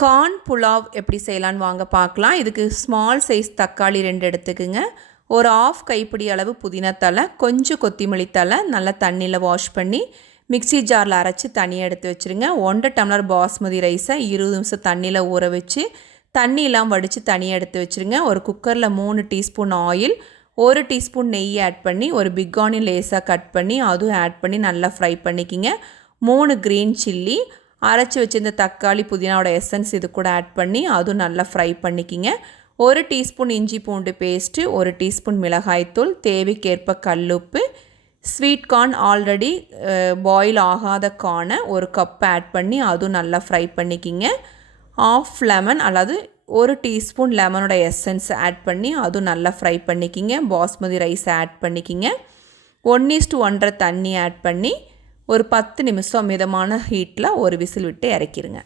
Corn pulao எப்படி செய்யலான்னு வாங்க பார்க்கலாம். இதுக்கு ஸ்மால் சைஸ் தக்காளி 2 எடுத்துக்குங்க. ஒரு ஆஃப் கைப்பிடி அளவு புதினா தழை, கொஞ்சம் கொத்தமல்லி தழை நல்லா தண்ணியில் வாஷ் பண்ணி மிக்ஸி ஜாரில் அரைச்சி தனியாக எடுத்து வச்சுருங்க. 1 டம்ளர் பாஸ்மதி ரைஸை 20 நிமிஷம் தண்ணியில் ஊற வச்சு தண்ணியெலாம் வடித்து தனியாக எடுத்து வச்சுருங்க. ஒரு குக்கரில் 3 டீஸ்பூன் ஆயில், 1 டீஸ்பூன் நெய் ஆட் பண்ணி ஒரு பிக் ஆனியன் லேஸாக கட் பண்ணி அதுவும் ஆட் பண்ணி நல்லா ஃப்ரை பண்ணிக்கிங்க. 3 க்ரீன் சில்லி, அரைச்சி வச்சிருந்த தக்காளி புதினாவோட எசன்ஸ் இது கூட ஆட் பண்ணி அதுவும் நல்லா ஃப்ரை பண்ணிக்கிங்க. 1 டீஸ்பூன் இஞ்சி பூண்டு பேஸ்ட்டு, 1 டீஸ்பூன் மிளகாய்த்தூள், தேவைக்கேற்ப கல்லுப்பு, ஸ்வீட் கார்ன் ஆல்ரெடி பாயில் ஆகாத கார்னை 1 கப் ஆட் பண்ணி அதுவும் நல்லா ஃப்ரை பண்ணிக்கிங்க. ஆஃப் லெமன் அல்லது 1 டீஸ்பூன் லெமனோட எசன்ஸ் ஆட் பண்ணி அதுவும் நல்லா ஃப்ரை பண்ணிக்கிங்க. பாஸ்மதி ரைஸ் ஆட் பண்ணிக்கிங்க. 1:1 தண்ணி ஆட் பண்ணி ஒரு 10 நிமிஷம் மிதமான ஹீட்டில் ஒரு விசில் விட்டு இறக்கிடுங்க.